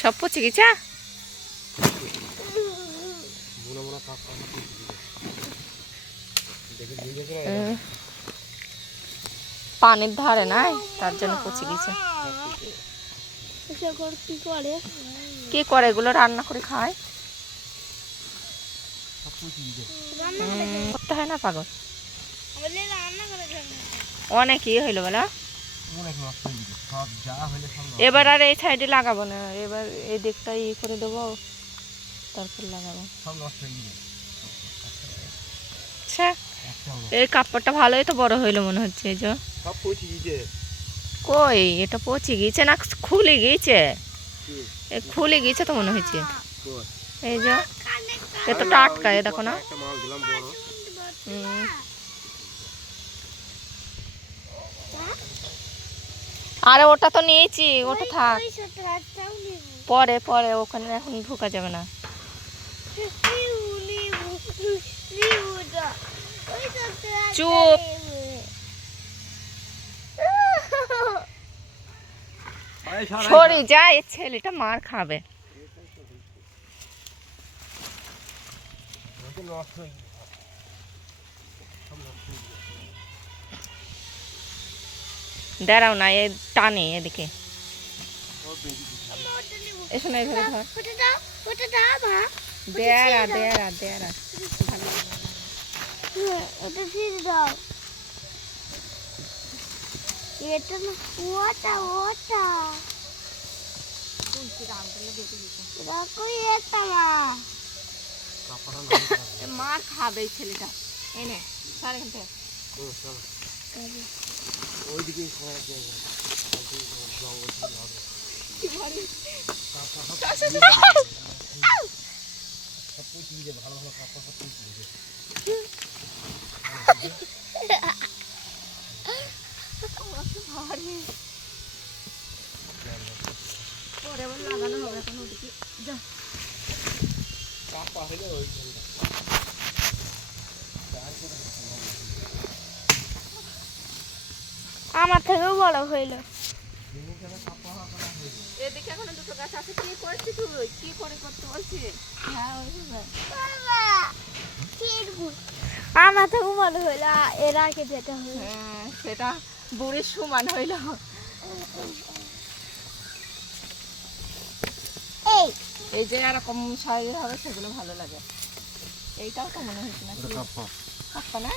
সব পচে গেছে। পানির ধারে নাই, তার জন্য পচে গেছে। কি করে এগুলো? রান্না করে খায়। করতে হয় না পাগল। অনেক ইয়ে হইলো বলা। এবার আর এই সাইডে লাগাবো না, এবার এই দিকটা ই করে দেবো, তারপর লাগাবো। আচ্ছা, এই কাপড়টা ভালোই তো বড় হইলো মনে হচ্ছে। এই যে কই, এটা পচে গিয়েছে না খুলে গিয়েছে? খুলে গিয়েছে তো মনে হচ্ছে। এই যে এত টাটকা, এ দেখো না। আরে ওটা তো নিয়েছি, ওটা থাক, পরে পরে ওখানে এখন ঢোকা যাবে না। চুপ। সরে যা, এই ছেলেটা মার খাবে। দাঁড়াও না, এ টানে এদিকে। এসো না, এভাবে ধর। দেড়া দেড়া দেড়া মার খাবে এই ছেলেটা। এনে সার এখান থেকে। পরে আবার লাগানো হবে এখন ওদিকে। যা আমার থেকেও বড় হইল। এদিকে এখন দুটো গাছ আছে। কি করছিস তুই? কি করে করতে বলছিস? হ্যাঁ আমার থেকেও বড় হইল, এর আগে যেটা হইল সেটা বুড়ির সমান হইল। এই যে এরকম সাইজের হবে সেগুলো ভালো লাগে। এইটাও তো মনে হচ্ছে না কাপ্পা না।